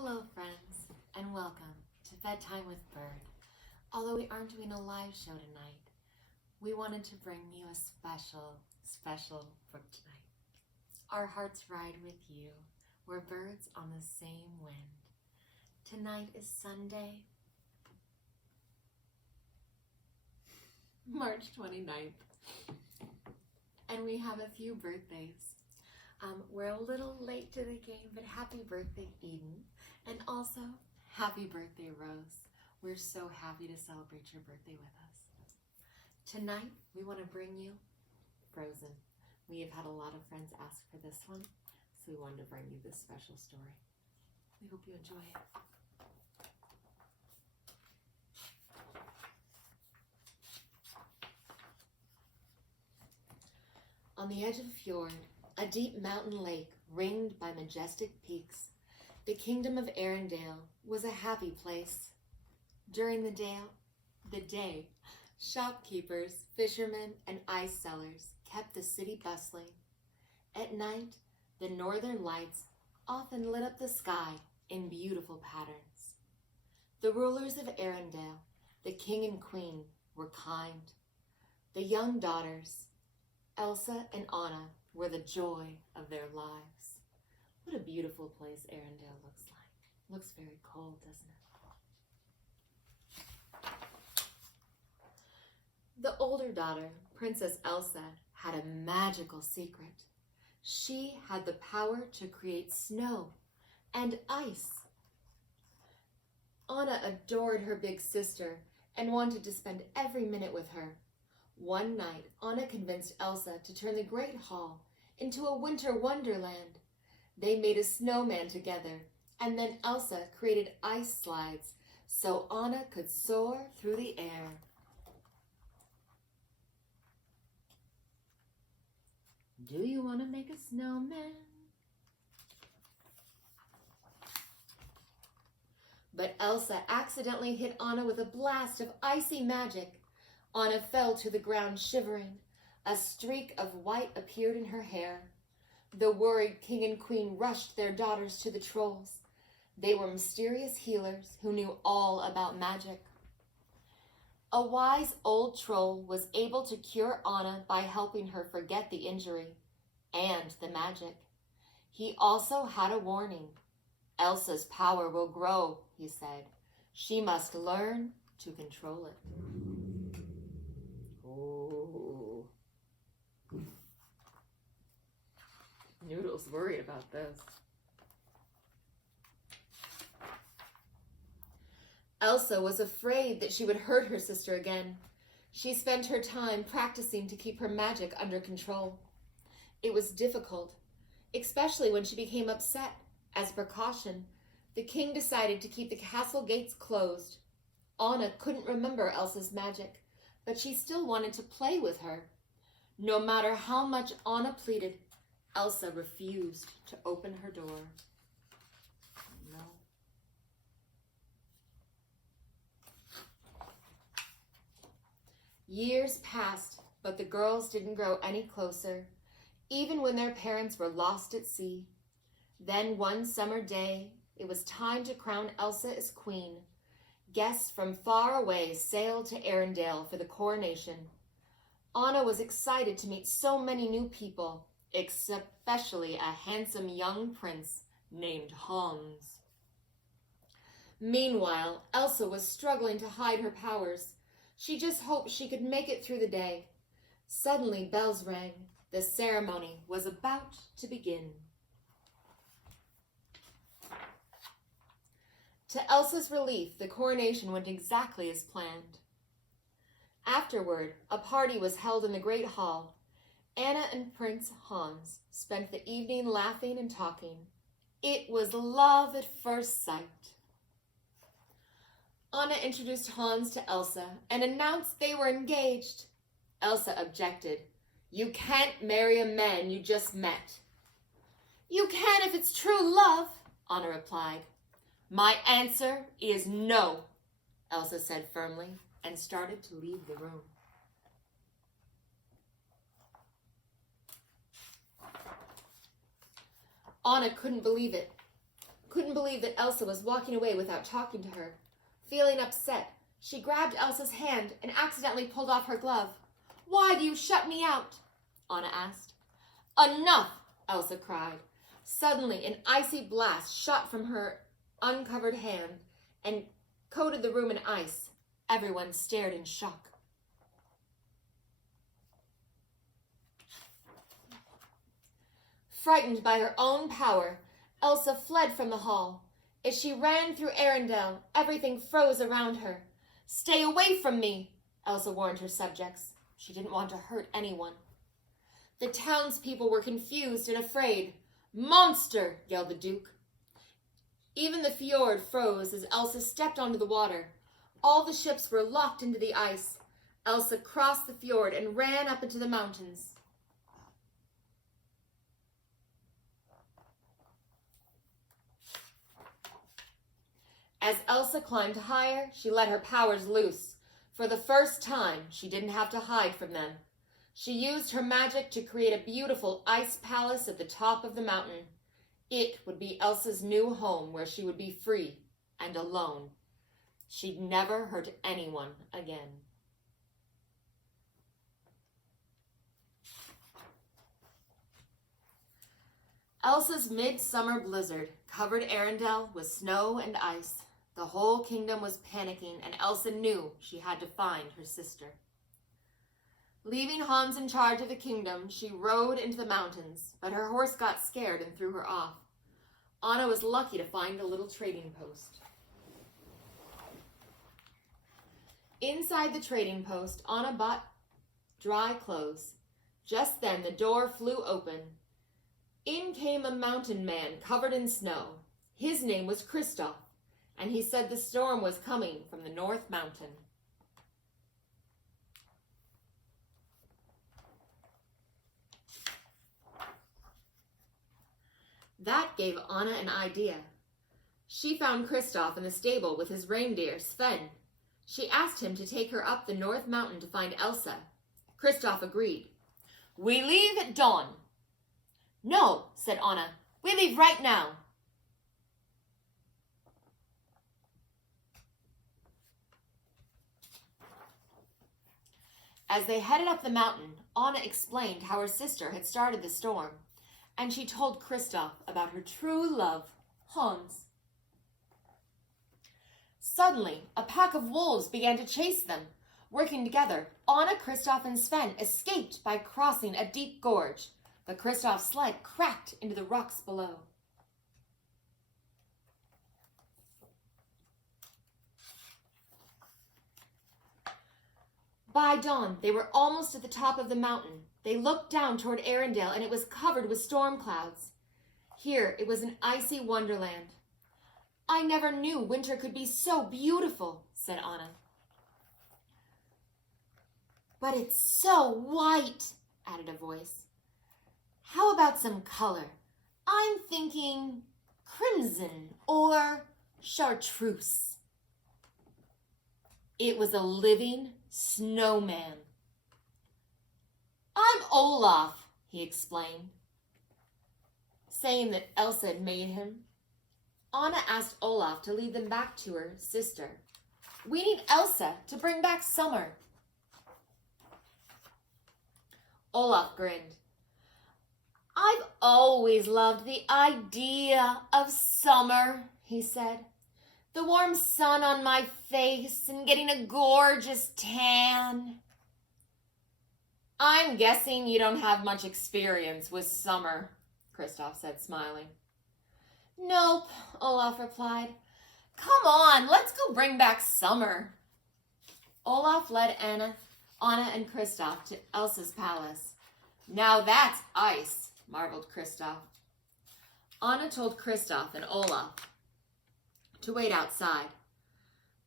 Hello friends, and welcome to Bedtime with Bird. Although we aren't doing a live show tonight, we wanted to bring you a special book tonight. Our Hearts Ride with You, we're birds on the same wind. Tonight is Sunday, March 29th, and we have a few birthdays. We're a little late to the game, but happy birthday, Eden. And also, happy birthday, Rose. We're so happy to celebrate your birthday with us. Tonight, we want to bring you Frozen. We have had a lot of friends ask for this one, so we wanted to bring you this special story. We hope you enjoy it. On the edge of a fjord, a deep mountain lake ringed by majestic peaks, the kingdom of Arendelle was a happy place. During the day, shopkeepers, fishermen, and ice sellers kept the city bustling. At night, the northern lights often lit up the sky in beautiful patterns. The rulers of Arendelle, the king and queen, were kind. The young daughters, Elsa and Anna, were the joy of their lives. What a beautiful place Arendelle looks like. Looks very cold, doesn't it? The older daughter, Princess Elsa, had a magical secret. She had the power to create snow and ice. Anna adored her big sister and wanted to spend every minute with her. One night, Anna convinced Elsa to turn the Great Hall into a winter wonderland. They made a snowman together, and then Elsa created ice slides so Anna could soar through the air. Do you want to make a snowman? But Elsa accidentally hit Anna with a blast of icy magic. Anna fell to the ground shivering. A streak of white appeared in her hair. The worried king and queen rushed their daughters to the trolls. They were mysterious healers who knew all about magic. A wise old troll was able to cure Anna by helping her forget the injury and the magic. He also had a warning. Elsa's power will grow, he said. She must learn to control it. Oh. Noodle's worried about this. Elsa was afraid that she would hurt her sister again. She spent her time practicing to keep her magic under control. It was difficult, especially when she became upset. As a precaution, the king decided to keep the castle gates closed. Anna couldn't remember Elsa's magic, but she still wanted to play with her. No matter how much Anna pleaded, Elsa refused to open her door. No. Years passed, but the girls didn't grow any closer, even when their parents were lost at sea. Then one summer day, it was time to crown Elsa as queen. Guests from far away sailed to Arendelle for the coronation. Anna was excited to meet so many new people, especially a handsome young prince named Hans. Meanwhile, Elsa was struggling to hide her powers. She just hoped she could make it through the day. Suddenly, bells rang. The ceremony was about to begin. To Elsa's relief, the coronation went exactly as planned. Afterward, a party was held in the Great Hall. Anna and Prince Hans spent the evening laughing and talking. It was love at first sight. Anna introduced Hans to Elsa and announced they were engaged. Elsa objected. You can't marry a man you just met. You can if it's true love, Anna replied. My answer is no, Elsa said firmly and started to leave the room. Anna couldn't believe it. couldn't believe that Elsa was walking away without talking to her. Feeling upset, she grabbed Elsa's hand and accidentally pulled off her glove. "Why do you shut me out?" Anna asked. "Enough!" Elsa cried. Suddenly, an icy blast shot from her uncovered hand and coated the room in ice. Everyone stared in shock. Frightened by her own power, Elsa fled from the hall. As she ran through Arendelle, everything froze around her. "Stay away from me," Elsa warned her subjects. She didn't want to hurt anyone. The townspeople were confused and afraid. "Monster!" yelled the Duke. Even the fjord froze as Elsa stepped onto the water. All the ships were locked into the ice. Elsa crossed the fjord and ran up into the mountains. As Elsa climbed higher, she let her powers loose. For the first time, she didn't have to hide from them. She used her magic to create a beautiful ice palace at the top of the mountain. It would be Elsa's new home where she would be free and alone. She'd never hurt anyone again. Elsa's midsummer blizzard covered Arendelle with snow and ice. The whole kingdom was panicking, and Elsa knew she had to find her sister. Leaving Hans in charge of the kingdom, she rode into the mountains, but her horse got scared and threw her off. Anna was lucky to find a little trading post. Inside the trading post, Anna bought dry clothes. Just then, the door flew open. In came a mountain man covered in snow. His name was Kristoff, and he said the storm was coming from the North Mountain. That gave Anna an idea. She found Kristoff in the stable with his reindeer, Sven. She asked him to take her up the North Mountain to find Elsa. Kristoff agreed. "We leave at dawn." "No," said Anna. "We leave right now." As they headed up the mountain, Anna explained how her sister had started the storm, and she told Kristoff about her true love, Hans. Suddenly, a pack of wolves began to chase them. Working together, Anna, Kristoff, and Sven escaped by crossing a deep gorge, but Kristoff's sled cracked into the rocks below. By dawn, they were almost at the top of the mountain. They looked down toward Arendelle, and it was covered with storm clouds. Here, it was an icy wonderland. "I never knew winter could be so beautiful," said Anna. "But it's so white," added a voice. "How about some color? I'm thinking crimson or chartreuse." It was a living snowman. "I'm Olaf," he explained, saying that Elsa had made him. Anna asked Olaf to lead them back to her sister. "We need Elsa to bring back summer." Olaf grinned. "I've always loved the idea of summer," he said. "The warm sun on my face and getting a gorgeous tan." "I'm guessing you don't have much experience with summer," Kristoff said, smiling. "Nope," Olaf replied. "Come on, let's go bring back summer." Olaf led Anna and Kristoff to Elsa's palace. "Now that's ice," marveled Kristoff. Anna told Kristoff and Olaf to wait outside.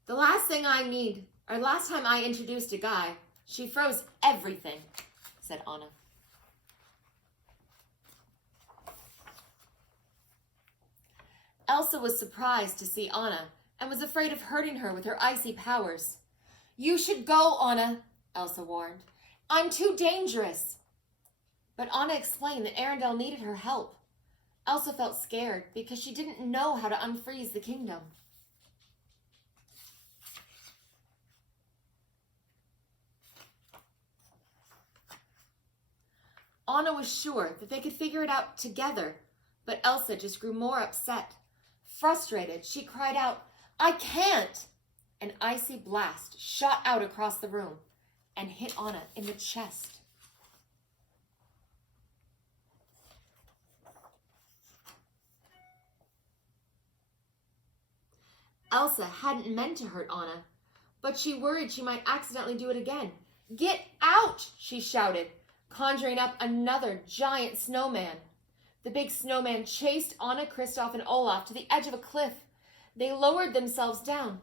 Last time I introduced a guy, she froze everything," said Anna. Elsa was surprised to see Anna and was afraid of hurting her with her icy powers. "You should go, Anna," Elsa warned. "I'm too dangerous." But Anna explained that Arendelle needed her help. Elsa felt scared because she didn't know how to unfreeze the kingdom. Anna was sure that they could figure it out together, but Elsa just grew more upset. Frustrated, she cried out, "I can't!" An icy blast shot out across the room and hit Anna in the chest. Elsa hadn't meant to hurt Anna, but she worried she might accidentally do it again. "Get out!" she shouted, conjuring up another giant snowman. The big snowman chased Anna, Kristoff, and Olaf to the edge of a cliff. They lowered themselves down,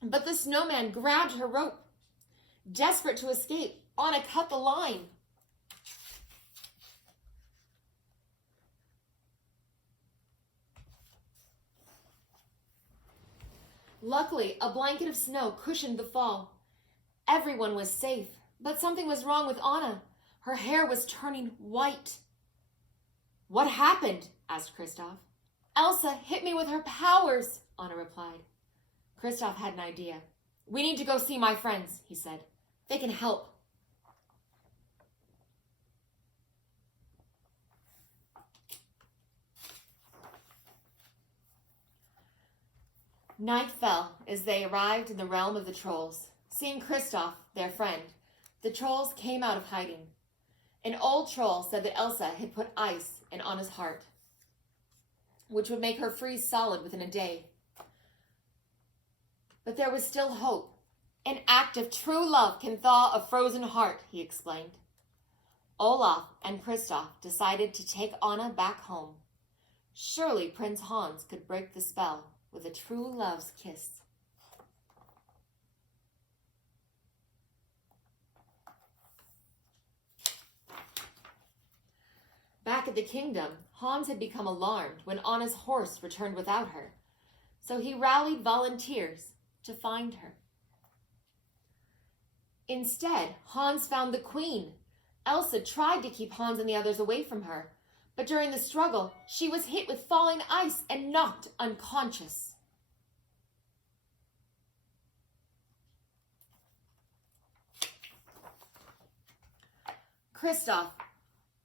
but the snowman grabbed her rope. Desperate to escape, Anna cut the line. Luckily, a blanket of snow cushioned the fall. Everyone was safe, but something was wrong with Anna. Her hair was turning white. "What happened?" asked Kristoff. "Elsa hit me with her powers," Anna replied. Kristoff had an idea. "We need to go see my friends," he said. "They can help." Night fell as they arrived in the realm of the trolls. Seeing Kristoff, their friend, the trolls came out of hiding. An old troll said that Elsa had put ice in Anna's heart, which would make her freeze solid within a day. But there was still hope. "An act of true love can thaw a frozen heart," he explained. Olaf and Kristoff decided to take Anna back home. Surely Prince Hans could break the spell with a true love's kiss. Back at the kingdom, Hans had become alarmed when Anna's horse returned without her, so he rallied volunteers to find her. Instead, Hans found the queen. Elsa tried to keep Hans and the others away from her, but during the struggle, she was hit with falling ice and knocked unconscious. Kristoff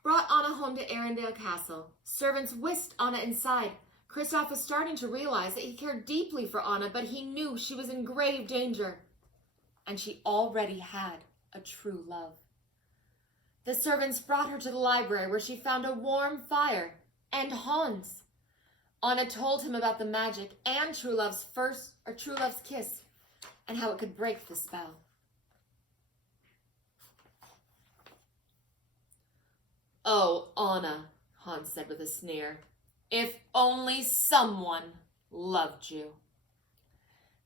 brought Anna home to Arendelle Castle. Servants whisked Anna inside. Kristoff was starting to realize that he cared deeply for Anna, but he knew she was in grave danger. And she already had a true love. The servants brought her to the library where she found a warm fire and Hans. Anna told him about the magic and true love's kiss and how it could break the spell. "Oh, Anna," Hans said with a sneer, "if only someone loved you."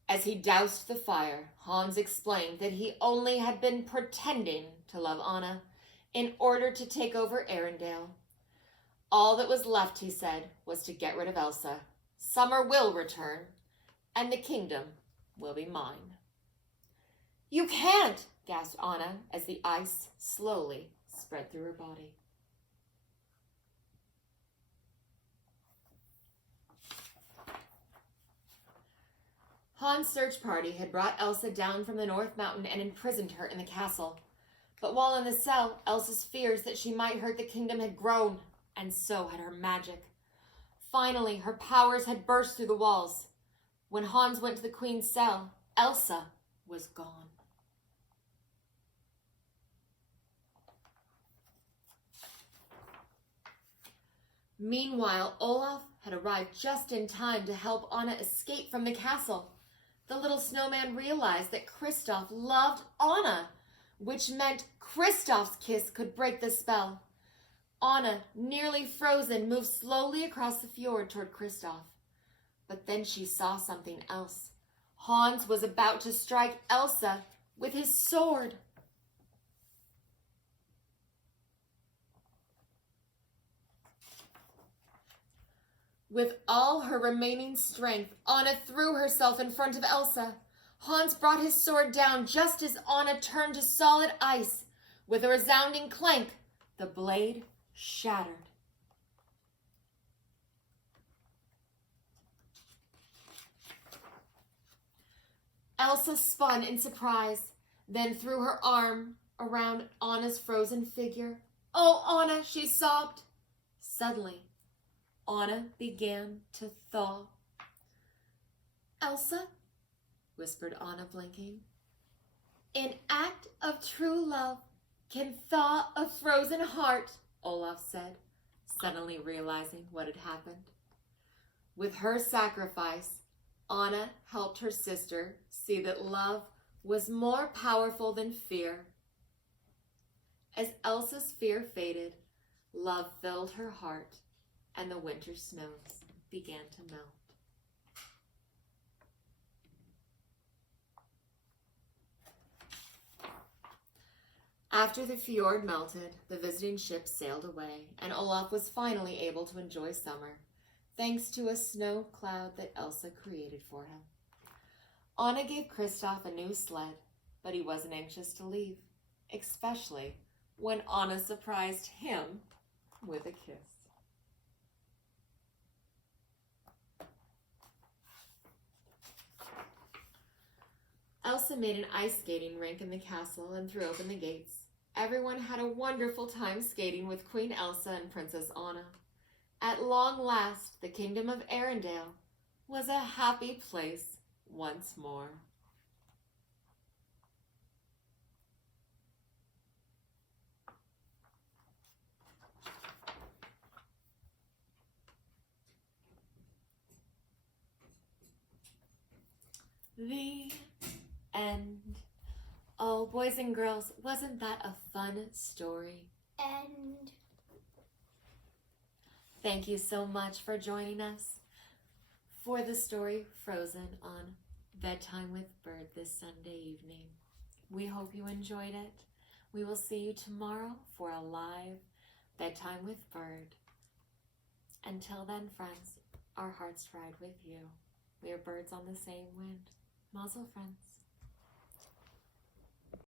As he doused the fire, Hans explained that he only had been pretending to love Anna in order to take over Arendelle. All that was left, he said, was to get rid of Elsa. Summer will return, and the kingdom will be mine. "You can't," gasped Anna as the ice slowly spread through her body. Hans' search party had brought Elsa down from the North Mountain and imprisoned her in the castle. But while in the cell, Elsa's fears that she might hurt the kingdom had grown, and so had her magic. Finally, her powers had burst through the walls. When Hans went to the queen's cell, Elsa was gone. Meanwhile, Olaf had arrived just in time to help Anna escape from the castle. The little snowman realized that Kristoff loved Anna, which meant Kristoff's kiss could break the spell. Anna, nearly frozen, moved slowly across the fjord toward Kristoff. But then she saw something else. Hans was about to strike Elsa with his sword. With all her remaining strength, Anna threw herself in front of Elsa. Hans brought his sword down just as Anna turned to solid ice. With a resounding clank, the blade shattered. Elsa spun in surprise, then threw her arm around Anna's frozen figure. "Oh, Anna," she sobbed. Suddenly, Anna began to thaw. "Elsa," whispered Anna, blinking, "an act of true love can thaw a frozen heart," Olaf said, suddenly realizing what had happened. With her sacrifice, Anna helped her sister see that love was more powerful than fear. As Elsa's fear faded, love filled her heart, and the winter snows began to melt. After the fjord melted, the visiting ships sailed away, and Olaf was finally able to enjoy summer, thanks to a snow cloud that Elsa created for him. Anna gave Kristoff a new sled, but he wasn't anxious to leave, especially when Anna surprised him with a kiss. Elsa made an ice skating rink in the castle and threw open the gates. Everyone had a wonderful time skating with Queen Elsa and Princess Anna. At long last, the kingdom of Arendelle was a happy place once more. The end. Oh, boys and girls, wasn't that a fun story? And Thank you so much for joining us for the story Frozen on Bedtime with Bird this Sunday evening. We hope you enjoyed it. We will see you tomorrow for a live Bedtime with Bird. Until then, friends, our hearts ride with you. We are birds on the same wind. Mazel, friends.